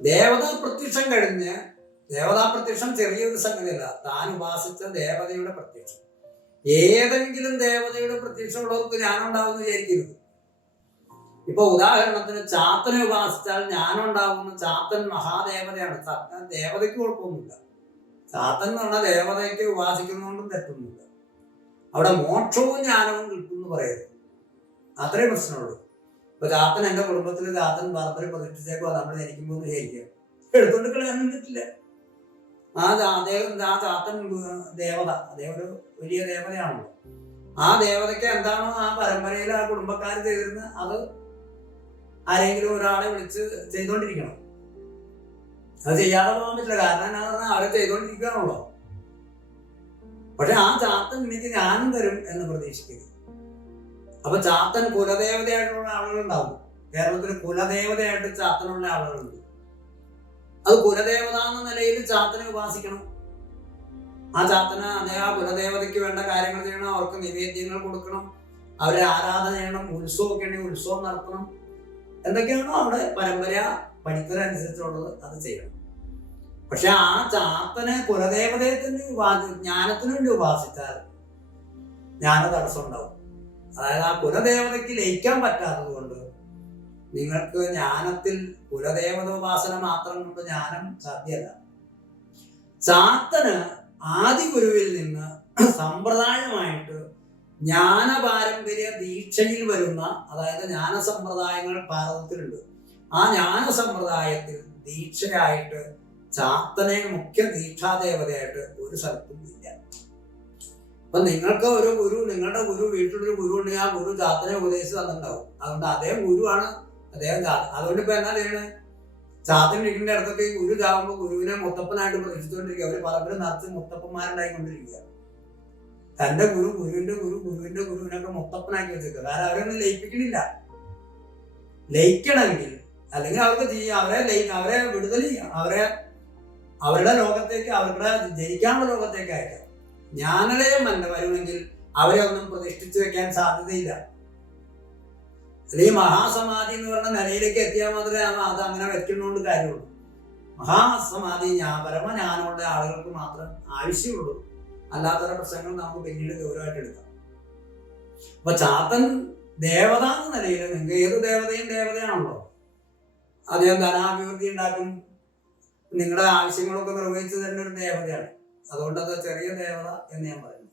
ദേവതാ പ്രത്യക്ഷം കഴിഞ്ഞ് ദേവതാ പ്രത്യക്ഷം ചെറിയൊരു സംഗതിയല്ല താൻ ഉപാസിച്ച ദേവതയുടെ പ്രത്യക്ഷം. ഏതെങ്കിലും ദേവതയുടെ പ്രത്യക്ഷമുള്ളവർക്ക് ജ്ഞാനമുണ്ടാവുമെന്ന് വിചാരിക്കരുത്. ഇപ്പൊ ഉദാഹരണത്തിന് ചാത്തനെ ഉപാസിച്ചാൽ ജ്ഞാനമുണ്ടാകുന്ന ചാത്തൻ മഹാദേവതയാണ്. ദേവതയ്ക്ക് കുഴപ്പമൊന്നുമില്ല. ചാത്തൻ എന്ന് പറഞ്ഞാൽ ദേവതയ്ക്ക് ഉപാസിക്കുന്നതുകൊണ്ടും തെറ്റൊന്നുമില്ല. അവിടെ മോക്ഷവും ജ്ഞാനവും കിട്ടും എന്ന് പറയരുത്. അത്രേ പ്രശ്നമുള്ളൂ. ഇപ്പൊ താത്തൻ എന്റെ കുടുംബത്തിൽ താത്തൻ പറമ്പിൽ പ്രതിഷ്ഠിച്ചേക്കോ നമ്മൾ ജനിക്കുമ്പോൾ എന്ന് വിചാരിക്കുക എടുത്തോണ്ട് കളയാൻ പറ്റില്ല ആ അദ്ദേഹം ആ താത്തൻ ദേവത. അദ്ദേഹം ഒരു വലിയ ദേവതയാണല്ലോ. ആ ദേവതയ്ക്ക് എന്താണോ ആ പരമ്പരയിൽ ആ കുടുംബക്കാർ ചെയ്തിരുന്നത് അത് ആരെങ്കിലും ഒരാളെ വിളിച്ച് ചെയ്തുകൊണ്ടിരിക്കണം അത് ചെയ്യാതെ പോകാൻ പറ്റില്ല. കാരണം എന്നാ പറഞ്ഞാൽ അവിടെ ചെയ്തുകൊണ്ടിരിക്കുകയാണല്ലോ പക്ഷെ ആ ചാത്തൻ എനിക്ക് ഞാനും തരും എന്ന് പ്രതീക്ഷിക്കരുത് അപ്പൊ ചാത്തൻ കുലദേവതയായിട്ടുള്ള ആളുകളുണ്ടാവും. കേരളത്തിൽ കുലദേവതയായിട്ട് ചാത്തനുള്ള ആളുകളുണ്ട്. അത് കുലദേവത എന്ന നിലയിൽ ചാത്തനെ ഉപാസിക്കണം. ആ ചാത്തന് അദ്ദേഹം ആ കുലദേവതയ്ക്ക് വേണ്ട കാര്യങ്ങൾ ചെയ്യണം അവർക്ക് നിവേദ്യങ്ങൾ കൊടുക്കണം അവരെ ആരാധന ചെയ്യണം ഉത്സവമൊക്കെ ഉണ്ടെങ്കിൽ ഉത്സവം നടത്തണം. എന്തൊക്കെയാണോ അവിടെ പരമ്പര പഠിത്തരനുസരിച്ചുള്ളത് അത് ചെയ്യണം. പക്ഷെ ആ ചാത്തനെ കുലദേവതയെ തന്നെ ഉപാസി ജ്ഞാനത്തിനു വേണ്ടി ഉപാസിച്ചാൽ ജ്ഞാന തടസ്സം ഉണ്ടാവും. അതായത് ആ കുലദേവതയ്ക്ക് ലയിക്കാൻ പറ്റാത്തത് കൊണ്ട് നിങ്ങൾക്ക് ജ്ഞാനത്തിൽ കുലദേവത ഉപാസന മാത്രം കൊണ്ട് ജ്ഞാനം സാധ്യല്ല ചാത്തന് ആദി ഗുരുവിൽ നിന്ന് സമ്പ്രദായമായിട്ട് ജ്ഞാന പാരമ്പര്യ ദീക്ഷയിൽ വരുന്ന അതായത് ജ്ഞാന സമ്പ്രദായങ്ങൾ ഭാരതത്തിലുണ്ട്. ആ ജ്ഞാന സമ്പ്രദായത്തിൽ ദീക്ഷയായിട്ട് ചാത്തനെ മുഖ്യ ദീക്ഷാദേവതയായിട്ട് ഒരു സ്ഥലത്തും ഇല്ല. അപ്പൊ നിങ്ങൾക്ക് ഒരു ഗുരു നിങ്ങളുടെ ഗുരു വീട്ടിലൊരു ഗുരു ഉണ്ടെങ്കിൽ ആ ഗുരു ജാതനെ ഉപദേശിച്ച് തന്നിട്ടുണ്ടാവും. അതുകൊണ്ട് അതേ ഗുരുവാണ്. അദ്ദേഹം ജാത അതുകൊണ്ട് ഇപ്പൊ എന്നാ ചെയ്യണേ? ചാത്തൻ ഇരിക്കേണ്ട ഇടത്തൊക്കെ ഗുരു ചാവുമ്പോൾ ഗുരുവിനെ മുത്തപ്പനായിട്ട് പ്രതീക്ഷിച്ചുകൊണ്ടിരിക്കുക അവർ പറമ്പിൽ നിറച്ച് മുത്തപ്പന്മാരുണ്ടായിക്കൊണ്ടിരിക്കുക. തന്റെ ഗുരു ഗുരുവിന്റെ ഗുരു ഗുരുവിന്റെ ഗുരുവിനൊക്കെ മുത്തപ്പനാക്കി വെച്ചേക്കുക കാരണം അവരൊന്നും ലയിപ്പിക്കണില്ല. ലയിക്കണമെങ്കിൽ അല്ലെങ്കിൽ അവർക്ക് ചെയ്യാം അവരെ ലയി അവരെ വിടുതൽ അവരെ അവരുടെ ലോകത്തേക്ക് അവരുടെ ജയിക്കാനുള്ള ലോകത്തേക്ക് ജ്ഞാനലയം തന്നെ വരുമെങ്കിൽ അവരെ ഒന്നും പ്രതിഷ്ഠിച്ചു വെക്കാൻ സാധ്യതയില്ല. അല്ലെങ്കിൽ മഹാസമാധി എന്ന് പറഞ്ഞ നിലയിലേക്ക് എത്തിയാൽ മാത്രമേ ആ അത് അങ്ങനെ വെക്കുന്നതുകൊണ്ട് കാര്യമുള്ളൂ. മഹാസമാധി ഞാൻ പരമജ്ഞാനമുള്ള ആളുകൾക്ക് മാത്രം ആവശ്യമുള്ളൂ. അല്ലാത്തൊരു പ്രശ്നങ്ങൾ നമുക്ക് പിന്നീട് ഗൗരവമായിട്ട് എടുക്കാം. അപ്പൊ ചാത്തൻ ദേവത എന്ന നിലയിൽ നിങ്ങൾക്ക് ഏത് ദേവതയും ദേവതയാണല്ലോ. അദ്ദേഹം ധനാഭിവൃദ്ധി ഉണ്ടാക്കും. നിങ്ങളുടെ ആവശ്യങ്ങളൊക്കെ നിർവഹിച്ചു തരുന്ന ഒരു ദേവതയാണ്. അതുകൊണ്ട് അത് ചെറിയ ദേവത എന്ന് ഞാൻ പറയുന്നു.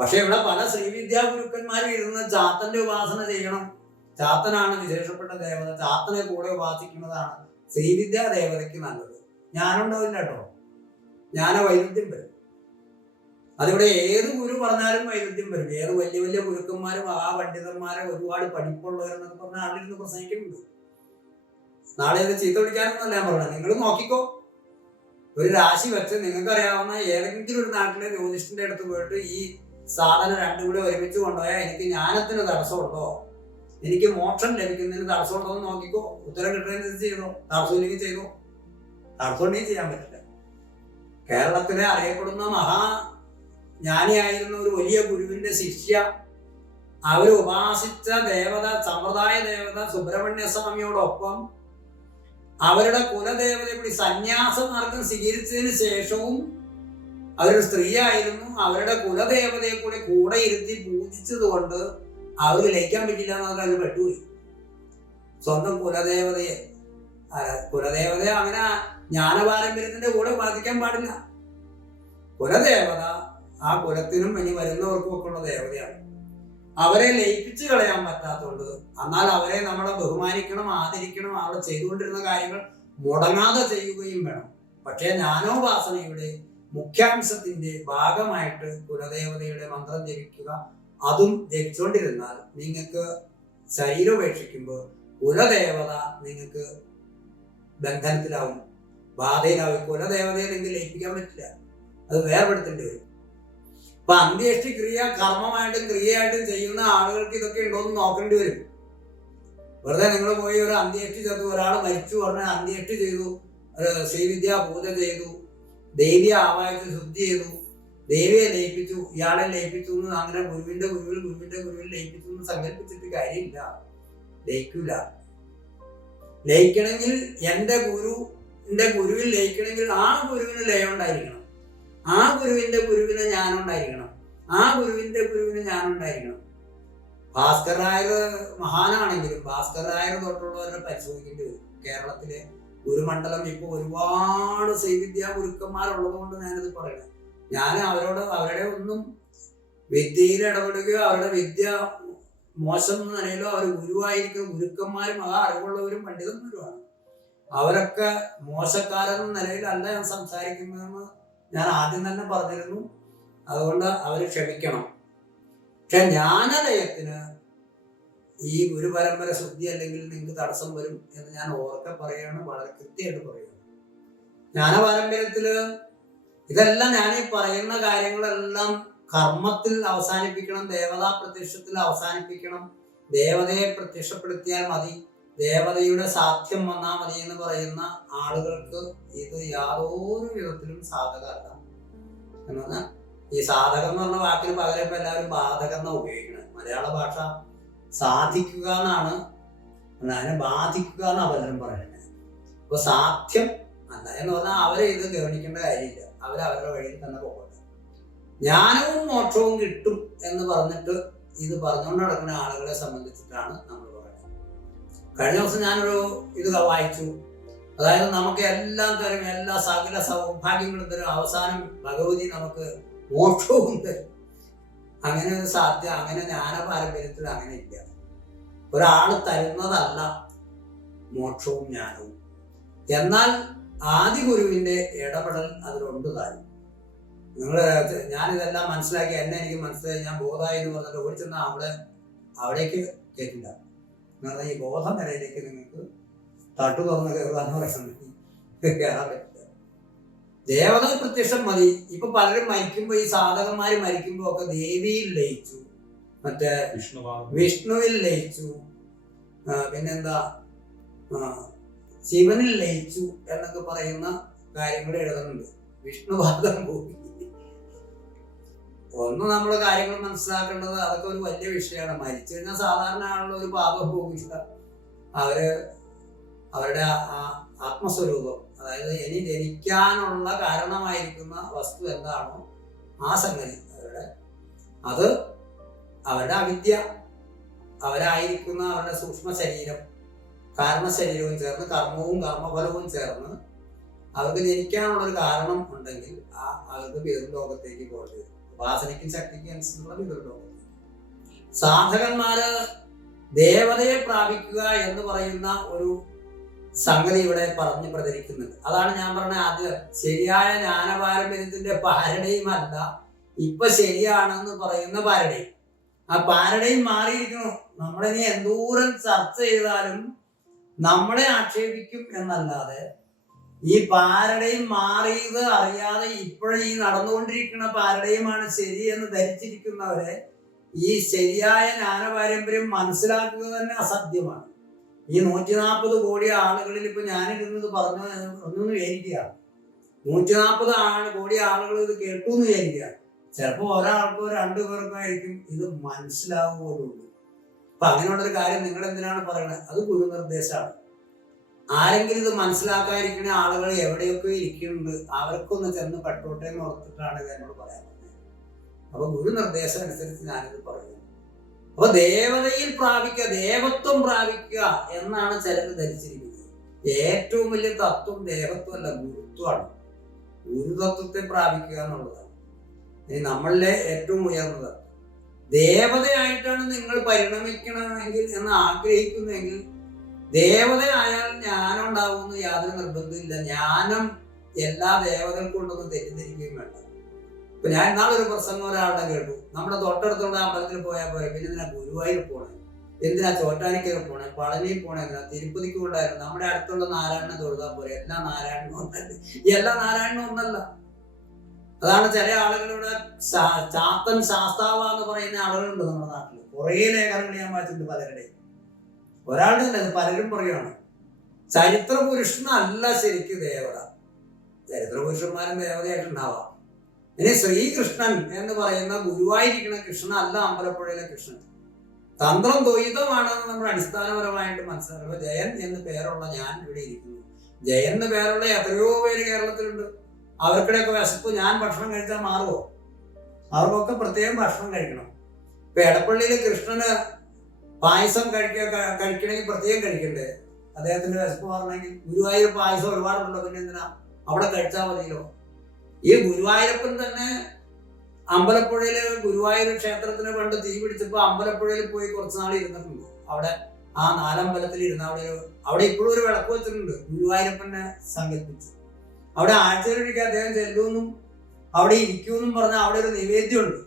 പക്ഷെ ഇവിടെ പല ശ്രീവിദ്യാ ഗുരുക്കന്മാരും ഇരുന്ന് ചാത്തന്റെ ഉപാസന ചെയ്യണം. ചാത്തനാണ് വിശേഷപ്പെട്ട ദേവത. ചാത്തനെ കൂടെ ഉപാസിക്കുന്നതാണ് ശ്രീവിദ്യാ ദേവതയ്ക്ക് നല്ലത്. ഞാനുണ്ടാവില്ല കേട്ടോ? ജ്ഞാന വൈരുദ്ധ്യം വരും. അതിവിടെ ഏത് ഗുരു പറഞ്ഞാലും വൈരുദ്ധ്യം വരും. ഏത് വലിയ വലിയ ഗുരുക്കന്മാരും ആ പണ്ഡിതന്മാരെ ഒരുപാട് പഠിപ്പുള്ളവരെന്നൊക്കെ പറഞ്ഞ ആളിരുന്ന് പ്രസംഗിക്കുന്നുണ്ട്. നാളെ ഇത് ചീത്ത പിടിക്കാനൊന്നും ഞാൻ പറഞ്ഞത്. നിങ്ങൾ നോക്കിക്കോ. ഒരു രാശി വെച്ച് നിങ്ങൾക്ക് അറിയാവുന്ന ഏതെങ്കിലും ഒരു നാട്ടിലെ ജ്യോതിഷന്റെ അടുത്ത് പോയിട്ട് ഈ സാധനം രണ്ടും കൂടി ഒരുമിച്ച് കൊണ്ടുപോയാൽ എനിക്ക് ജ്ഞാനത്തിന് തടസ്സമുണ്ടോ? എനിക്ക് മോക്ഷം ലഭിക്കുന്നതിന് തടസ്സമുണ്ടോ എന്ന് നോക്കിക്കോ. ഉത്തരം കിട്ടുന്നതിനനുസരിച്ച് ചെയ്തോ. തടസ്സമില്ലെങ്കിൽ ചെയ്തോ. തടസ്സമുണ്ടെങ്കിൽ ചെയ്യാൻ പറ്റില്ല. കേരളത്തിലെ അറിയപ്പെടുന്ന മഹാ ജ്ഞാനിയായിരുന്ന ഒരു വലിയ ഗുരുവിന്റെ ശിഷ്യ അവർ ഉപാസിച്ച ദേവത സമ്പ്രദായ ദേവത സുബ്രഹ്മണ്യ സ്വാമിയോടൊപ്പം അവരുടെ കുലദേവതയെ കൂടി സന്യാസ മാർഗം സ്വീകരിച്ചതിന് ശേഷവും അവരൊരു സ്ത്രീയായിരുന്നു. അവരുടെ കുലദേവതയെ കൂടി കൂടെ ഇരുത്തി പൂജിച്ചത് കൊണ്ട് അവർ ലയിക്കാൻ പറ്റില്ല എന്നൊക്കെ അവർ പെട്ടുപോയി. സ്വന്തം കുലദേവതയെ. കുലദേവത കുലദേവതയെ അങ്ങനെ ജ്ഞാനപാരമ്പര്യത്തിന്റെ കൂടെ ബാധിക്കാൻ പാടില്ല. കുലദേവത ആ കുലത്തിനും ഇനി വരുന്നവർക്കും ഒക്കെ ഉള്ള ദേവതയാണ്. അവരെ ലയിപ്പിച്ച് കളയാൻ പറ്റാത്തതുകൊണ്ട് എന്നാൽ അവരെ നമ്മളെ ബഹുമാനിക്കണം ആദരിക്കണം അവർ ചെയ്തുകൊണ്ടിരുന്ന കാര്യങ്ങൾ മുടങ്ങാതെ ചെയ്യുകയും വേണം. പക്ഷേ ജ്ഞാനോപാസനയുടെ മുഖ്യാംശത്തിന്റെ ഭാഗമായിട്ട് കുലദേവതയുടെ മന്ത്രം ജപിക്കുക അതും ജപിച്ചുകൊണ്ടിരുന്നാൽ നിങ്ങൾക്ക് ശരീരം ഉപേക്ഷിക്കുമ്പോൾ കുലദേവത നിങ്ങൾക്ക് ബന്ധനത്തിലാവും. ബാധയിലാവും. കുലദേവതയെ നിങ്ങൾക്ക് ലയിപ്പിക്കാൻ പറ്റില്ല. അത് വേർപെടുത്തേണ്ടി വരും. അപ്പൊ അന്ത്യേഷ്ടി ക്രിയ കർമ്മമായിട്ടും ക്രിയയായിട്ടും ചെയ്യുന്ന ആളുകൾക്ക് ഇതൊക്കെ ഉണ്ടോ എന്ന് നോക്കേണ്ടി വരും. വെറുതെ നിങ്ങൾ പോയി ഒരു അന്ത്യേഷ്ടി ചെയ്തു ഒരാൾ മരിച്ചു പറഞ്ഞ അന്ത്യേഷ്ടി ചെയ്തു ശ്രീവിദ്യ പൂജ ചെയ്തു ദൈവിയ ആവായത്തിൽ ശുദ്ധി ചെയ്തു ദൈവിയെ ലയിപ്പിച്ചു ഇയാളെ ലയിപ്പിച്ചു എന്ന് അങ്ങനെ ഗുരുവിന്റെ ഗുരുവിൽ ഗുരുവിന്റെ ഗുരുവിൽ ലയിപ്പിച്ചു എന്ന് സങ്കല്പിച്ചിട്ട് കാര്യമില്ല. ലയിക്കൂല. ലയിക്കണമെങ്കിൽ ഗുരു ഗുരുവിന്റെ ഗുരുവിൽ ലയിക്കണമെങ്കിൽ ആ ഗുരുവിന് ലയം ഉണ്ടായിരിക്കണം ആ ഗുരുവിന്റെ ഗുരുവിന് ഞാനുണ്ടായിരിക്കണം. ആ ഗുരുവിന്റെ ഗുരുവിന് ഞാനുണ്ടായിരിക്കണം. ഭാസ്കർ നായർ മഹാനാണെങ്കിലും ഭാസ്കർ നായർ തൊട്ടുള്ളവരെ പരിശോധിക്കേണ്ടി വരും. കേരളത്തിലെ ഗുരുമണ്ഡലം ഇപ്പൊ ഒരുപാട് ശ്രീവിദ്യാ ഗുരുക്കന്മാരുള്ളത് കൊണ്ട് ഞാനത് പറയണം. ഞാൻ അവരോട് അവരുടെ ഒന്നും വിദ്യയിൽ ഇടപെടുകയോ അവരുടെ വിദ്യ മോശം എന്ന് നിലയിലോ അവർ ഗുരുവായിരിക്കും ഗുരുക്കന്മാരും ആ അറിവുള്ളവരും പണ്ഡിതന്മാരുമാണ്. അവരൊക്കെ മോശക്കാരെന്ന നിലയിലല്ല ഞാൻ സംസാരിക്കുന്നതെന്ന് ഞാൻ ആദ്യം തന്നെ പറഞ്ഞിരുന്നു അതുകൊണ്ട് അവർ ക്ഷമിക്കണം. പക്ഷെ ജ്ഞാനലയത്തിന് ഈ ഒരു പരമ്പര ശുദ്ധി അല്ലെങ്കിൽ നിങ്ങൾക്ക് തടസ്സം വരും എന്ന് ഞാൻ ഓർക്കെ പറയുകയാണ് വളരെ കൃത്യമായിട്ട് പറയുന്നു ജ്ഞാനപാരമ്പര്യത്തിൽ ഇതെല്ലാം ഞാൻ ഈ പറയുന്ന കാര്യങ്ങളെല്ലാം കർമ്മത്തിൽ അവസാനിപ്പിക്കണം ദേവതാ പ്രത്യക്ഷത്തിൽ അവസാനിപ്പിക്കണം ദേവതയെ പ്രത്യക്ഷപ്പെടുത്തിയാൽ മതി. ദേവതയുടെ സാധ്യം വന്നാൽ മതി എന്ന് പറയുന്ന ആളുകൾക്ക് ഇത് യാതൊരു വിധത്തിലും സാധകമല്ല എന്ന് ഈ സാധകം എന്ന് പറഞ്ഞ വാക്കിന് പകരം ഇപ്പൊ എല്ലാവരും ബാധകം എന്നാ ഉപയോഗിക്കുന്നത്. മലയാള ഭാഷ സാധിക്കുക എന്നാണ്. അതിനെ ബാധിക്കുക എന്നാ പലരും പറയുന്നത്. അപ്പൊ സാധ്യം അല്ല എന്ന് പറഞ്ഞാൽ അവരെ ഇത് ഗവനിക്കേണ്ട കാര്യമില്ല. അവരവരുടെ വഴിയിൽ തന്നെ പോകട്ടെ. ജ്ഞാനവും മോക്ഷവും കിട്ടും എന്ന് പറഞ്ഞിട്ട് ഇത് പറഞ്ഞുകൊണ്ട് നടക്കുന്ന ആളുകളെ സംബന്ധിച്ചിട്ടാണ് നമ്മൾ കഴിഞ്ഞ ദിവസം ഞാനൊരു ഇത് വായിച്ചു. അതായത് നമുക്ക് എല്ലാം തരും എല്ലാ സകല സൗഭാഗ്യങ്ങളും തരും. അവസാനം ഭഗവതി നമുക്ക് മോക്ഷവും തരും. അങ്ങനെ ഒരു സാധ്യ അങ്ങനെ ജ്ഞാന പാരമ്പര്യത്തിൽ അങ്ങനെ ഇല്ല. ഒരാൾ തരുന്നതല്ല മോക്ഷവും ജ്ഞാനവും. എന്നാൽ ആദി ഗുരുവിന്റെ ഇടപെടൽ അതിലുണ്ട് താനും നിങ്ങൾ ഞാനിതെല്ലാം മനസ്സിലാക്കി എന്നെ എനിക്ക് മനസ്സിലായി. ഞാൻ ബോധായി എന്ന് പറഞ്ഞിട്ട് ഓടിച്ചെന്നാൽ അവിടെ അവിടേക്ക് കേട്ടില്ല പറഞ്ഞാൽ ഈ ബോധ നിലയിലേക്ക് നിങ്ങൾക്ക് തട്ടു തുറന്ന് കയറുക പറയുന്നത് കയറാൻ പറ്റില്ല ദേവത പ്രത്യക്ഷം മതി. ഇപ്പൊ പലരും മരിക്കുമ്പോ ഈ സാധകന്മാര് മരിക്കുമ്പോ ഒക്കെ ദേവിയിൽ ലയിച്ചു. മറ്റേ വിഷ്ണു വിഷ്ണുവിൽ ലയിച്ചു. പിന്നെന്താ? ശിവനിൽ ലയിച്ചു എന്നൊക്കെ പറയുന്ന കാര്യങ്ങൾ എഴുതുന്നുണ്ട്. വിഷ്ണുവാദം പോയി ഒന്ന് നമ്മൾ കാര്യങ്ങൾ മനസ്സിലാക്കേണ്ടത് അതൊക്കെ ഒരു വലിയ വിഷയമാണ്. മരിച്ചു കഴിഞ്ഞാൽ സാധാരണ ആളുള്ള ഒരു പാപം പോകില്ല അവർ അവരുടെ ആത്മസ്വരൂപം അതായത് ഇനി ജനിക്കാനുള്ള കാരണമായിരിക്കുന്ന വസ്തു എന്താണോ ആ സംഗതി അവരുടെ അത് അവരുടെ അവിദ്യ അവരായിരിക്കുന്ന അവരുടെ സൂക്ഷ്മ ശരീരം കാരണ ശരീരവും ചേർന്ന് കർമ്മവും കർമ്മഫലവും ചേർന്ന് അവർക്ക് ജനിക്കാനുള്ള ഒരു കാരണം ഉണ്ടെങ്കിൽ ആ അവർക്ക് പിതൃലോകത്തേക്ക് പോകേണ്ടി വരും. ഉപാസനയ്ക്കും ശക്തിക്കും അനുസരിച്ചുള്ള പിതൃലോകത്തേക്ക് സാധകന്മാര് ദേവതയെ പ്രാപിക്കുക എന്ന് പറയുന്ന ഒരു സംഗതി ഇവിടെ പറഞ്ഞു പ്രചരിക്കുന്നുണ്ട്. അതാണ് ഞാൻ പറഞ്ഞ അത് ശരിയായ ജ്ഞാനപാരമ്പര്യത്തിന്റെ പാരടയുമല്ല ഇപ്പൊ ശരിയാണെന്ന് പറയുന്ന പാരടയും. ആ പാരടയും മാറിയിരിക്കുന്നു. നമ്മളിനി എന്തോരം ചർച്ച ചെയ്താലും നമ്മളെ ആക്ഷേപിക്കും എന്നല്ലാതെ ഈ പാരടയും മാറിയത് അറിയാതെ ഇപ്പോഴും ഈ നടന്നുകൊണ്ടിരിക്കുന്ന പാരടയുമാണ് ശരിയെന്ന് ധരിച്ചിരിക്കുന്നവരെ ഈ ശരിയായ ജ്ഞാനപാരമ്പര്യം മനസ്സിലാക്കുക തന്നെ അസാധ്യമാണ് ഈ നൂറ്റി നാൽപ്പത് കോടി ആളുകളിൽ ഇപ്പൊ ഞാനിരുന്നത് പറഞ്ഞു ഒന്നും വിചാരിക്കുക. നൂറ്റി നാൽപ്പത് ആൾ കോടി ആളുകൾ ഇത് കേട്ടു എന്ന് വിചാരിക്കുക. ചിലപ്പോൾ ഒരാൾക്കോ രണ്ടു പേർക്കോ ആയിരിക്കും ഇത് മനസ്സിലാവുകയുള്ളൂ അപ്പൊ അങ്ങനെയുള്ളൊരു കാര്യം നിങ്ങൾ എന്തിനാണ് പറയുന്നത് അത് ഗുരുനിർദ്ദേശമാണ്. ആരെങ്കിലും ഇത് മനസ്സിലാക്കാതിരിക്കുന്ന ആളുകൾ എവിടെയൊക്കെ ഇരിക്കുന്നുണ്ട് അവർക്കൊന്ന് ചെന്ന് പെട്ടോട്ടെ എന്ന് ഓർത്തിട്ടാണ് ഇത് എന്നോട് പറയാൻ പറഞ്ഞത് അപ്പൊ ഗുരുനിർദ്ദേശം അനുസരിച്ച് ഞാനിത് പറയുന്നു. അപ്പൊ ദേവതയിൽ പ്രാപിക്കുക ദേവത്വം പ്രാപിക്കുക എന്നാണ് ചിലർ ധരിച്ചിരിക്കുന്നത്. ഏറ്റവും വലിയ തത്വം ദേവത്വമല്ല ഗുരുത്വമാണ്. ഗുരുതത്വത്തെ പ്രാപിക്കുക എന്നുള്ളതാണ്. ഇനി നമ്മളിലെ ഏറ്റവും ഉയർന്നത് ദേവതയായിട്ടാണ് നിങ്ങൾ പരിണമിക്കണമെങ്കിൽ എന്ന് ആഗ്രഹിക്കുന്നെങ്കിൽ ദേവതയായാൽ ജ്ഞാനം ഉണ്ടാവുമെന്ന് യാതൊരു നിർബന്ധമില്ല ജ്ഞാനം എല്ലാ ദേവതകൾക്കും ഉണ്ടെന്ന് തെറ്റിദ്ധരിക്കുകയും വേണ്ട. ഇപ്പൊ ഞാൻ ഇന്നാളൊരു പ്രസംഗം ഒരാളുടെ കേട്ടു. നമ്മുടെ തൊട്ടടുത്തുള്ള അമ്പലത്തിൽ പോയാൽ പോരെ. പിന്നെ എന്തിനാ ഗുരുവായൂർ പോണേ? എന്തിനാ ചോറ്റാനിക്കര പോണേ? പളനിയിൽ പോണേ എന്തിനാ? തിരുപ്പതിക്ക് കൊണ്ടായിരുന്നു. നമ്മുടെ അടുത്തുള്ള നാരായണനെ തൊഴുതാൽ പോരെ. എല്ലാ നാരായണനും ഒന്നല്ല എല്ലാ നാരായണനും ഒന്നല്ല അതാണ് ചില ആളുകളുടെ ചാത്തൻ ശാസ്താവ എന്ന് പറയുന്ന ആളുകളുണ്ട് നമ്മുടെ നാട്ടിൽ കുറേ ലേഖനങ്ങൾ ഞാൻ വായിച്ചിട്ടുണ്ട് പലരുടെയും. ഒരാളുടെ അല്ല പലരും പറയുകയാണ് ചരിത്ര പുരുഷനല്ല ശരിക്കും ദേവത. ചരിത്ര പുരുഷന്മാരും ദേവതയായിട്ടുണ്ടാവാം. ഇനി ശ്രീകൃഷ്ണൻ എന്ന് പറയുന്ന ഗുരുവായിരിക്കുന്ന കൃഷ്ണൻ അല്ല അമ്പലപ്പുഴയിലെ കൃഷ്ണൻ. തന്ത്രം ദ്വൈതമാണെന്ന് നമ്മൾ അടിസ്ഥാനപരമായിട്ട് മനസ്സിലാക്കുക ജയൻ എന്ന് പേരുള്ള ഞാൻ ഇവിടെ ഇരിക്കുന്നു. ജയൻ എന്ന് പേരുള്ള എത്രയോ പേര് കേരളത്തിലുണ്ട്. അവർക്കിടെയൊക്കെ വിശപ്പ് ഞാൻ ഭക്ഷണം കഴിച്ചാൽ മാറുമോ അവർക്കൊക്കെ പ്രത്യേകം ഭക്ഷണം കഴിക്കണം. ഇപ്പൊ എടപ്പള്ളിയിൽ കൃഷ്ണന് പായസം കഴിക്കുക കഴിക്കണമെങ്കിൽ പ്രത്യേകം കഴിക്കണ്ടേ? അദ്ദേഹത്തിന്റെ വിശപ്പ് പറഞ്ഞെങ്കിൽ ഗുരുവായൂർ പായസം ഒരുപാടുണ്ടോ? പിന്നെ എന്തിനാ? അവിടെ കഴിച്ചാൽ മതിയല്ലോ. ഈ ഗുരുവായൂരപ്പൻ തന്നെ അമ്പലപ്പുഴയിൽ ഗുരുവായൂർ ക്ഷേത്രത്തിന് പണ്ട് തീ പിടിച്ചപ്പോ അമ്പലപ്പുഴയിൽ പോയി കുറച്ച് നാൾ ഇരുന്നിട്ടുണ്ട്. അവിടെ ആ നാലമ്പലത്തിൽ ഇരുന്ന അവിടെ ഒരു അവിടെ ഇപ്പോഴും ഒരു വിളക്ക് വെച്ചിട്ടുണ്ട് ഗുരുവായൂരപ്പനെ സങ്കല്പിച്ച് അവിടെ ആഴ്ചയിലൊരിക്കൽ അദ്ദേഹം ചെല്ലുമെന്നും അവിടെ ഇരിക്കുമെന്നും പറഞ്ഞ അവിടെ ഒരു നിവേദ്യമുണ്ട്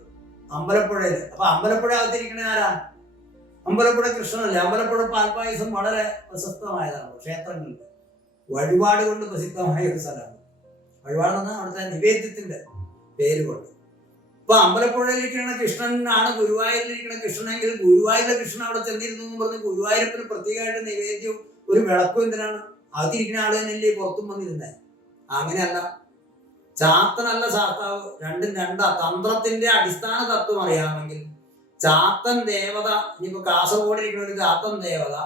അമ്പലപ്പുഴയിൽ അപ്പൊ അമ്പലപ്പുഴ അകത്തിരിക്കണ ആരാ? അമ്പലപ്പുഴ കൃഷ്ണനല്ലേ? അമ്പലപ്പുഴ പാൽപ്പായസം വളരെ പ്രശസ്തമായതാണ്. ക്ഷേത്രങ്ങളിൽ വഴിപാട് കൊണ്ട് പ്രസിദ്ധമായ ഒരു സ്ഥലമാണ്. വഴിപാട് എന്ന് അവിടുത്തെ നിവേദ്യത്തിന്റെ പേര് കൊണ്ട്. ഇപ്പൊ അമ്പലപ്പുഴയിലിരിക്കുന്ന കൃഷ്ണനാണ് ഗുരുവായൂരിലിരിക്കുന്ന കൃഷ്ണനെങ്കിൽ ഗുരുവായൂരിലെ കൃഷ്ണൻ അവിടെ ചെന്നിരുന്നു എന്ന് പറഞ്ഞ് ഗുരുവായൂരപ്പിന് പ്രത്യേകമായിട്ട് നിവേദ്യവും ഒരു വിളക്കും എന്തിനാണ്? അകത്തിരിക്കുന്ന ആൾ തന്നെയല്ലേ പുറത്തും വന്നിരുന്നേ? അങ്ങനെയല്ല. ചാത്തനല്ല ചാത്താവ് രണ്ടും രണ്ടാ. തന്ത്രത്തിന്റെ അടിസ്ഥാന തത്വം അറിയാമെങ്കിൽ ചാത്തൻ ദേവത ഇനിയിപ്പോ കാസർഗോഡിരിക്കുന്ന ഒരു ചാത്തൻ ദേവത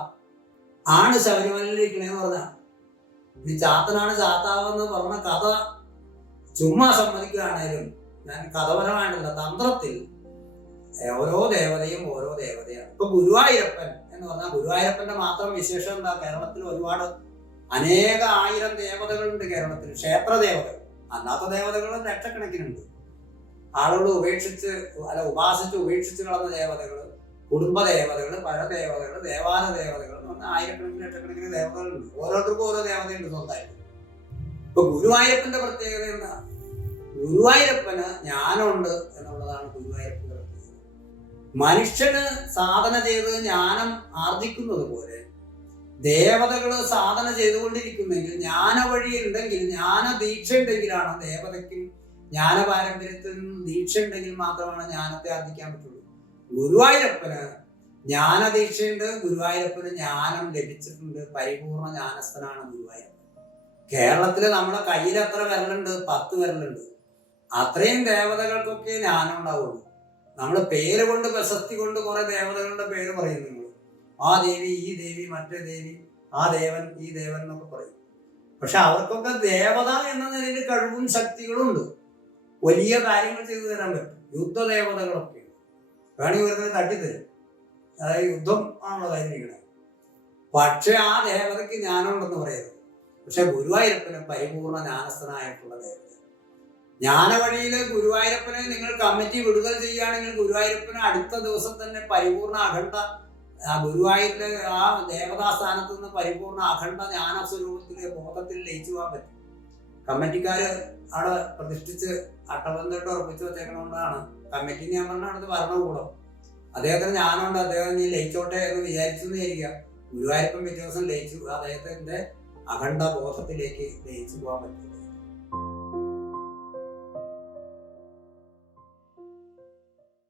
ആണ് ശബരിമലയിലിരിക്കണേന്ന് പറഞ്ഞ. ഈ ചാത്തനാണ് ചാത്താവെന്ന് പറഞ്ഞ കഥ ചുമ്മാ സമ്മതിക്കുകയാണേലും ഞാൻ കഥപരമായിട്ടുള്ള തന്ത്രത്തിൽ. ഓരോ ദേവതയും ഓരോ ദേവതയാണ്. ഇപ്പൊ ഗുരുവായൂരപ്പൻ എന്ന് പറഞ്ഞാൽ ഗുരുവായൂരപ്പന്റെ മാത്രം വിശേഷം എന്താ? കേരളത്തിൽ ഒരുപാട് അനേക ആയിരം ദേവതകളുണ്ട് കേരളത്തിൽ. ക്ഷേത്ര ദേവതകൾ. അല്ലാത്ത ദേവതകളും ലക്ഷക്കണക്കിനുണ്ട്. ആളുകൾ ഉപേക്ഷിച്ച് അല്ല ഉപാസിച്ച് ഉപേക്ഷിച്ച് കളഞ്ഞ ദേവതകൾ കുടുംബ ദേവതകൾ ദേവാല ദേവതകൾ എന്ന് പറഞ്ഞാൽ ആയിരക്കണക്കിന് ലക്ഷക്കണക്കിന് ദേവതകളുണ്ട്. ഓരോരുത്തർക്കും ഓരോ ദേവതയുണ്ട് സ്വന്തമായിട്ട്. ഇപ്പൊ ഗുരുവായൂരപ്പന്റെ പ്രത്യേകത എന്താ? ഗുരുവായൂരപ്പന് ജ്ഞാനമുണ്ട് എന്നുള്ളതാണ് ഗുരുവായൂരപ്പന്റെ പ്രത്യേകത. മനുഷ്യന് സാധന ചെയ്ത് ജ്ഞാനം ആർജിക്കുന്നത് പോലെ ദേവതകൾ സാധന ചെയ്തുകൊണ്ടിരിക്കുന്നെങ്കിൽ ജ്ഞാന വഴി ഉണ്ടെങ്കിൽ ജ്ഞാന ദീക്ഷ ഉണ്ടെങ്കിലാണ് ദേവതയ്ക്കും ജ്ഞാന പാരമ്പര്യത്തിൽ ദീക്ഷ ഉണ്ടെങ്കിൽ മാത്രമാണ് ജ്ഞാനത്തെ ആർജിക്കാൻ പറ്റുള്ളൂ. ഗുരുവായൂരപ്പന് ജ്ഞാനദീക്ഷയുണ്ട് ഗുരുവായൂരപ്പന് ജ്ഞാനം ലഭിച്ചിട്ടുണ്ട് പരിപൂർണ ജ്ഞാനസ്ഥനാണ് ഗുരുവായൂരപ്പൻ. കേരളത്തിൽ നമ്മുടെ കയ്യിൽ എത്ര വിരലുണ്ട്? പത്ത് വിരലുണ്ട്. അത്രയും ദേവതകൾക്കൊക്കെ ജ്ഞാനം ഉണ്ടാവുള്ളൂ. നമ്മൾ പേര് കൊണ്ട് പ്രശസ്തി കൊണ്ട് കുറെ ദേവതകളുടെ പേര് പറയും ആ ദേവി ഈ ദേവി മറ്റേ ദേവി ആ ദേവൻ ഈ ദേവൻ എന്നൊക്കെ പറയും. പക്ഷെ അവർക്കൊക്കെ ദേവത എന്ന നിലയിൽ കഴിവും ശക്തികളും ഉണ്ട്. വലിയ കാര്യങ്ങൾ ചെയ്തു തരാൻ പറ്റും. യുദ്ധദേവതകളൊക്കെ. വേണമെങ്കിൽ വെറുതെ തട്ടിത്തരും. അതായത് യുദ്ധം ആണല്ലോ കഴിഞ്ഞിരിക്കണേ പക്ഷെ ആ ദേവതയ്ക്ക് ജ്ഞാനമുണ്ടെന്ന് പറയരുത്. പക്ഷെ ഗുരുവായൂരപ്പന് പരിപൂർണ ജ്ഞാനസ്ഥനായിട്ടുള്ള ദേവത. ജ്ഞാന വഴിയിൽ ഗുരുവായൂരപ്പനെ നിങ്ങൾ കമ്മിറ്റി വിടുതൽ ചെയ്യുകയാണെങ്കിൽ ഗുരുവായൂരപ്പന് അടുത്ത ദിവസം തന്നെ പരിപൂർണ അഖണ്ഡ ആ ഗുരുവായൂരിലെ ആ ദേവതാസ്ഥാനത്ത് നിന്ന് പരിപൂർണ അഖണ്ഡ ജ്ഞാന സ്വരൂപത്തിലെ ബോധത്തിൽ ലയിച്ചു പോകാൻ പറ്റും. കമ്മിറ്റിക്കാര് അവിടെ പ്രതിഷ്ഠിച്ച് അട്ടബന്ധമായിട്ട് ഉറപ്പിച്ചു വെച്ചേക്കണോണ്ടാണ്. കമ്മിറ്റി ഞാൻ പറഞ്ഞാൽ അടുത്ത് ഭരണകൂടം. അദ്ദേഹത്തിന് ഞാനുണ്ട്. അദ്ദേഹം നീ ലയിച്ചോട്ടെ എന്ന് വിചാരിച്ചു എന്ന് വിചാരിക്കുക. ഗുരുവായൂരപ്പൻ പിറ്റേ ലയിച്ചു. അദ്ദേഹത്തിന്റെ അഖണ്ഡ ബോധത്തിലേക്ക് ലയിച്ചു പോകാൻ പറ്റും.